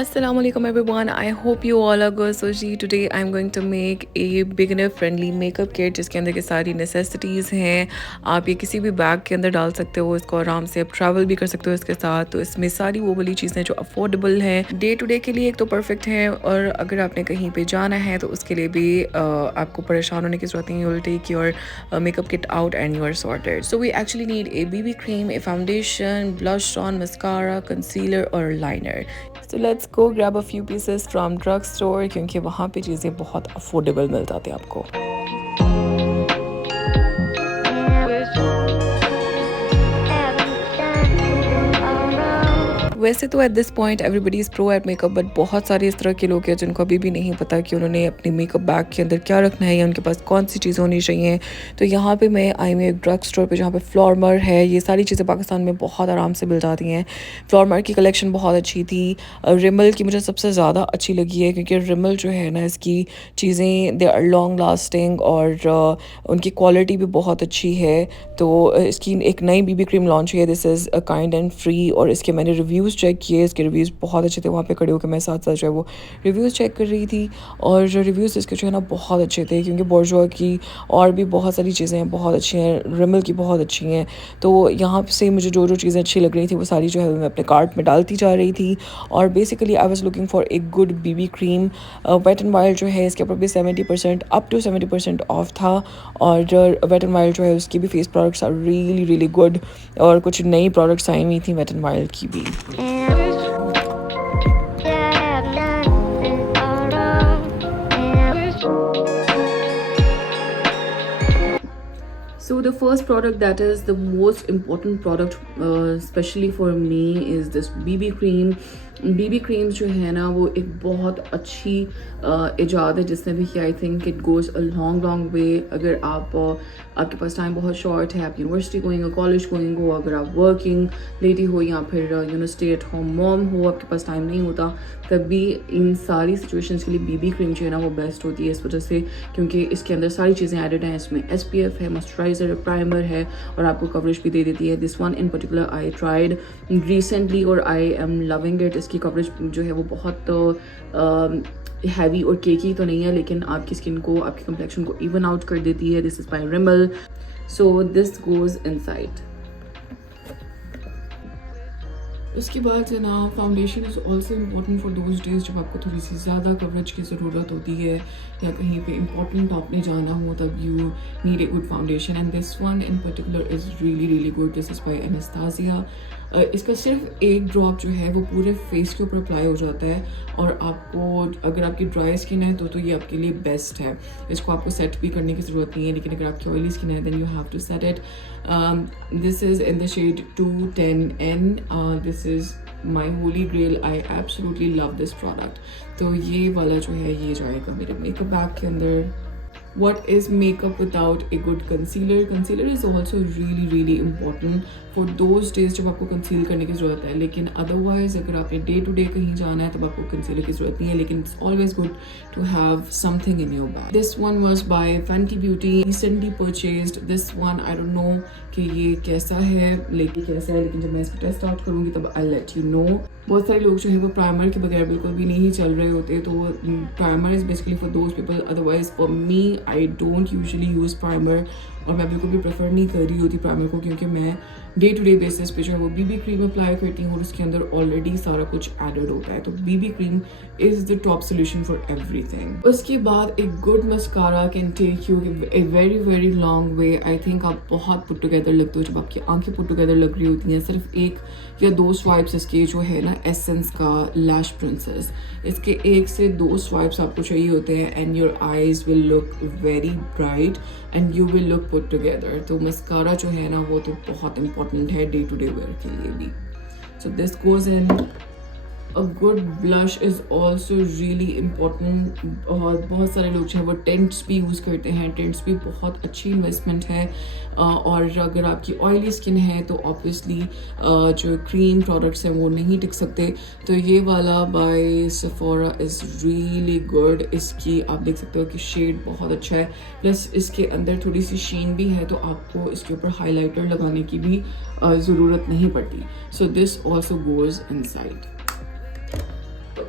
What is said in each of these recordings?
Assalamualaikum everyone. I hope you all are good. So ji today I'm going to make a beginner friendly makeup kit जिसके अंदर की सारी necessities हैं. आप ये किसी भी बैग के अंदर डाल सकते हो. इसको आराम से आप ट्रैवल भी कर सकते हो इसके साथ. तो इसमें सारी वो वाली चीज़ें जो अफोर्डेबल हैं डे टू डे के लिए एक तो परफेक्ट है, और अगर आपने कहीं पे जाना है तो उसके लिए भी आपको परेशान होने की ज़रूरत नहीं. You will take your makeup kit out and you are sorted. So we actually need a BB cream, a foundation, blush on, mascara, concealer और liner. So let's go grab a few pieces from drugstore क्योंकि वहाँ पे चीज़ें बहुत affordable मिल जाती हैं आपको. वैसे तो at this point everybody is pro at makeup, but बहुत सारे इस तरह के लोग हैं जिनको अभी भी नहीं पता कि उन्होंने अपने मेकअप बैग के अंदर क्या रखना है या उनके पास कौन सी चीज़ें होनी चाहिए. तो यहाँ पे मैं आई हूँ एक ड्रग स्टोर पर जहाँ पे फ्लोरमर है. ये सारी चीज़ें पाकिस्तान में बहुत आराम से मिल जाती हैं. फ्लोरमर की कलेक्शन बहुत अच्छी थी. रिमल की मुझे सबसे ज़्यादा अच्छी लगी है क्योंकि रिमल जो है ना, इसकी चीज़ें दे आर लॉन्ग लास्टिंग और उनकी क्वालिटी भी बहुत अच्छी है. तो इसकी एक नई बीबी क्रीम लॉन्च हुई है. This is kind and free, और इसके मैंने रिव्यूज़ चेक किए. इसके रिव्यूज़ बहुत अच्छे थे. वहाँ पे खड़े होकर मैं साथ साथ जो है वो रिव्यूज़ चेक कर रही थी, और रिव्यूज़ इसके जो है ना बहुत अच्छे थे क्योंकि बोर्जोआ की और भी बहुत सारी चीज़ें हैं बहुत अच्छी हैं. रिमल की बहुत अच्छी हैं. तो यहाँ से मुझे जो जो चीज़ें अच्छी लग रही थी वो सारी जो है मैं अपने कार्ट में डालती जा रही थी. और basically I was looking for a good BB cream. Wet and wild जो है इसके ऊपर भी 70% अप टू 70% ऑफ था. और वेट एंड वाइल्ड जो है उसकी भी face products are really really good, और कुछ नई प्रोडक्ट्स आई हुई थी वेट एंड वाइल्ड की भी. So the first product that is the most important product especially for me is this BB cream. BB creams जो है ना वो एक बहुत अच्छी इजाद है जिसने भी किया. I think it goes a long way. अगर आपके पास टाइम बहुत शॉर्ट है, आप यूनिवर्सिटी गोइंग हो, कॉलेज गोइंग हो, अगर आप वर्किंग लेडी हो या फिर स्टे एट होम मॉम हो, आपके पास टाइम नहीं होता, तभी इन सारी सिचुएशंस के लिए BB क्रीम जो है ना वो बेस्ट होती है. इस वजह से क्योंकि इसके अंदर सारी चीज़ें एडेड हैं. इसमें SPF है, मॉइस्चराइज़र है, प्राइमर है, और आपको कवरेज भी दे देती है. This one in particular I tried recently और आई एम लविंग इट. इसकी कवरेज जो है वो बहुत हैवी और केकी तो नहीं है, लेकिन आपकी स्किन को, आपकी कम्प्लेक्शन को इवन आउट कर देती है. This is bye Rimmel. So this goes inside. उसके बाद है ना, foundation is also important for those days जब आपको थोड़ी सी ज़्यादा कवरेज की ज़रूरत होती है या कहीं पे इंपॉर्टेंट आपने जाना हो, तब you need a good foundation. And this one in particular is really really good. This is by Anastasia. इसका सिर्फ एक ड्रॉप जो है वो पूरे फेस के ऊपर अप्लाई हो जाता है, और आपको अगर आपकी ड्राई स्किन है तो ये आपके लिए बेस्ट है. इसको आपको सेट भी करने की ज़रूरत नहीं है, लेकिन अगर आपकी ऑयली स्किन है then you have to set it. This is in the shade 210N. This is my holy grail. I absolutely love this product. तो ये वाला जो है ये जाएगा मेरे मेकअप बैग के अंदर. What is makeup without a good concealer? Concealer is also really important for those days जब आपको conceal करने की ज़रूरत है. लेकिन otherwise अगर आपने day to day कहीं जाना है तब आपको concealer की ज़रूरत नहीं है, लेकिन it's always good to have something in your bag. This one was by Fenty Beauty. Recently purchased this one. I don't know कि ये कैसा है, लेकिन जब मैं इसको टेस्ट आउट करूँगी तब I'll let you know. बहुत सारे लोग जो है वो प्राइमर के बगैर बिल्कुल भी नहीं चल रहे होते. तो primer is basically for those people. Otherwise for me I don't usually use primer, और मैं बिल्कुल भी प्रेफर नहीं कर रही होती प्राइमर को, क्योंकि मैं डे टू डे बेसिस पे जो है वो BB क्रीम अप्लाई करती हूँ और उसके अंदर ऑलरेडी सारा कुछ एडेड होता है. तो BB cream is the top solution for everything. उसके बाद एक good mascara can take you a very very long way. I think आप बहुत पुट टुगेदर लगते हो जब आपकी आंखें पुट टुगेदर लग रही होती हैं. सिर्फ एक या दो स्वाइप्स इसके जो है ना एसेंस का लैश प्रिंसेस, इसके 1 से 2 स्वाइप्स आपको चाहिए होते हैं, and your eyes will look very bright and you will look put together. तो मस्कारा जो है ना वो तो बहुत इंपॉर्टेंट है डे टू डे वेयर के लिए भी. सो this goes in. A good blush is also really important. और बहुत सारे लोग जो है वो टेंट्स भी यूज़ करते हैं. टेंट्स भी बहुत अच्छी इन्वेस्टमेंट है. और अगर आपकी ऑयली स्किन है तो ऑब्वियसली जो क्रीम प्रोडक्ट्स हैं वो नहीं टिक सकते. तो ये वाला by Sephora is really good. इसकी आप देख सकते हो कि शेड बहुत अच्छा है, प्लस इसके अंदर थोड़ी सी शीन भी है, तो आपको इसके ऊपर हाइलाइटर लगाने की भी ज़रूरत नहीं पड़ती. So this also goes inside.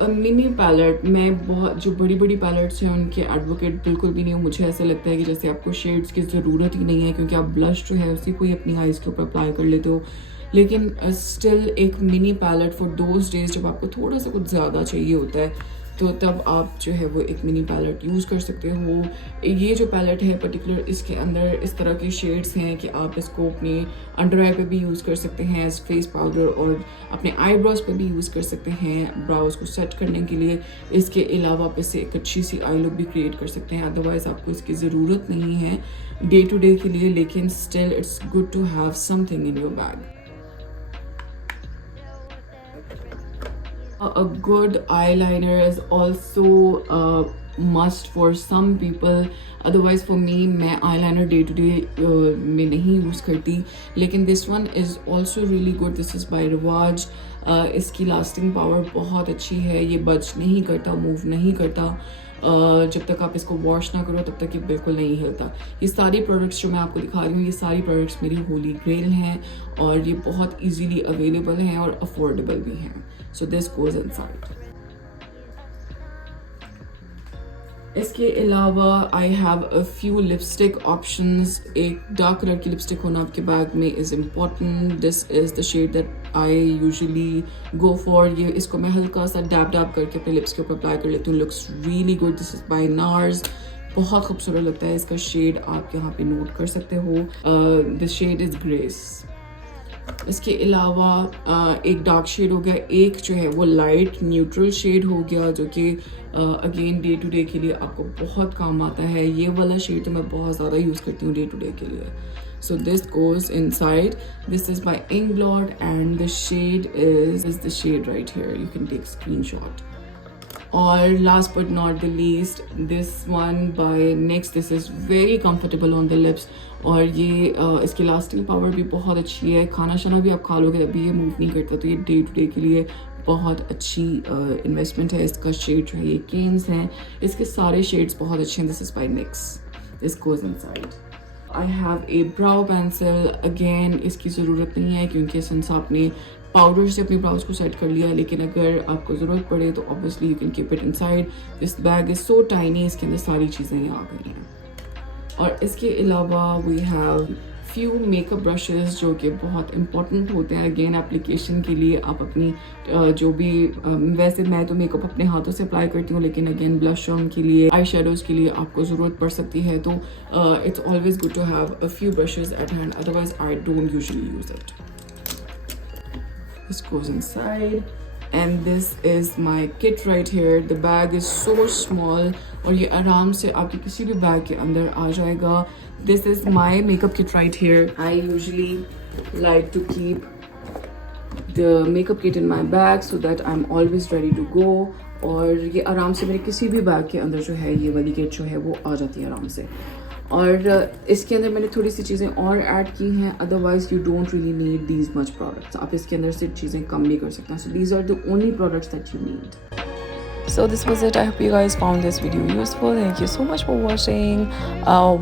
Mini palette, मैं बहुत जो बड़ी बड़ी पैलेट्स हैं उनके एडवोकेट बिल्कुल भी नहीं हूँ। मुझे ऐसा लगता है कि जैसे आपको शेड्स की ज़रूरत ही नहीं है, क्योंकि आप ब्लश जो है उसी को ही अपनी आइज़ के ऊपर अप्लाई कर लेते हो। लेकिन स्टिल एक mini palette for those days जब आपको थोड़ा सा कुछ ज़्यादा चाहिए होता है, तो तब आप जो है वो एक मिनी पैलेट यूज़ कर सकते हो। ये जो पैलेट है पर्टिकुलर, इसके अंदर इस तरह के शेड्स हैं कि आप इसको अपने अंडर आई पे भी यूज़ कर सकते हैं एज फेस पाउडर, और अपने आईब्रोज पे भी यूज़ कर सकते हैं ब्राउज को सेट करने के लिए। इसके अलावा आप इससे एक अच्छी सी आई लुक भी क्रिएट कर सकते हैं। अदरवाइज़ आपको इसकी ज़रूरत नहीं है डे टू डे के लिए, लेकिन still it's good to have something in your bag. A good eyeliner is also a must for some people. Otherwise for me, मैं eyeliner day to day में नहीं यूज़ करती, लेकिन this one is also really good. This is by Rivaj. इसकी lasting power बहुत अच्छी है, ये बज नहीं करता, मूव नहीं करता। जब तक आप इसको वॉश ना करो तब तक ये बिल्कुल नहीं हिलता। ये सारी प्रोडक्ट्स जो मैं आपको दिखा रही हूँ, ये सारी प्रोडक्ट्स मेरी होली ग्रेल हैं और ये बहुत इजीली अवेलेबल हैं और अफोर्डेबल भी हैं। So this goes inside. इसके अलावा I have a few lipstick options. एक डार्क कलर की लिपस्टिक होना आपके बैग में is important. This is the shade that I usually go for. ये इसको मैं हल्का सा डैब डैब करके अपने लिप्स के ऊपर अप्लाई कर लेती हूँ। Looks really good. This is bye nurse. बहुत खूबसूरत लगता है इसका शेड, आप यहाँ पे नोट कर सकते हो। This shade is Grace. इसके अलावा एक डार्क शेड हो गया, एक जो है वो लाइट न्यूट्रल शेड हो गया, जो कि अगेन डे टू डे के लिए आपको बहुत काम आता है। ये वाला शेड तो मैं बहुत ज़्यादा यूज़ करती हूँ डे टू डे के लिए। So this goes inside. This is by Inglot and the shade is the shade right here. You can take screenshot. और last but not the least, this one by next. This is very comfortable on the lips और ये इसकी lasting power भी बहुत अच्छी है। खाना शाना भी आप खा लोगे अभी ये मूव नहीं करता, तो ये डे टू डे के लिए बहुत अच्छी इन्वेस्टमेंट है। इसका शेड जो है ये केन्स हैं। इसके सारे शेड्स बहुत अच्छे हैं। This is by NYX. This goes inside. I have a brow pencil. Again इसकी ज़रूरत नहीं है क्योंकि सिंस आपने पाउडर से अपनी ब्राउज को सेट कर लिया है, लेकिन अगर आपको ज़रूरत पड़े तो obviously you can keep it inside. This bag is so tiny, इसके अंदर सारी चीज़ें यहाँ आ गई हैं। और इसके अलावा we have few makeup brushes जो कि बहुत इंपॉर्टेंट होते हैं अगेन एप्लीकेशन के लिए। आप अपनी जो भी वैसे मैं तो मेकअप अपने हाथों से अप्लाई करती हूँ, लेकिन अगेन ब्लश ऑन के लिए, आई शेडोज़ के लिए आपको ज़रूरत पड़ सकती है, तो it's always good to have a few brushes at hand. Otherwise I don't usually use it. This goes inside and this is my kit right here. The bag is so small और ये आराम से आपके किसी भी bag के अंदर आ जाएगा। This is my makeup kit right here. I usually like to keep the makeup kit in my bag so that I'm always ready to go. और ये आराम से मेरे किसी भी बैग के अंदर जो है ये वाली किट जो है वो आ जाती है आराम से। और इसके अंदर मैंने थोड़ी सी चीज़ें और ऐड की हैं। Otherwise you don't really need these much products. आप इसके अंदर से चीज़ें कम भी कर सकते हैं। So these are the only products that you need. So this was it. I hope you guys found this video useful. Thank you so much for watching.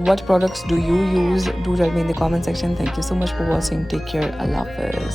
What products do you use? Do tell me in the comment section. Thank you so much for watching. Take care. Allah Hafiz.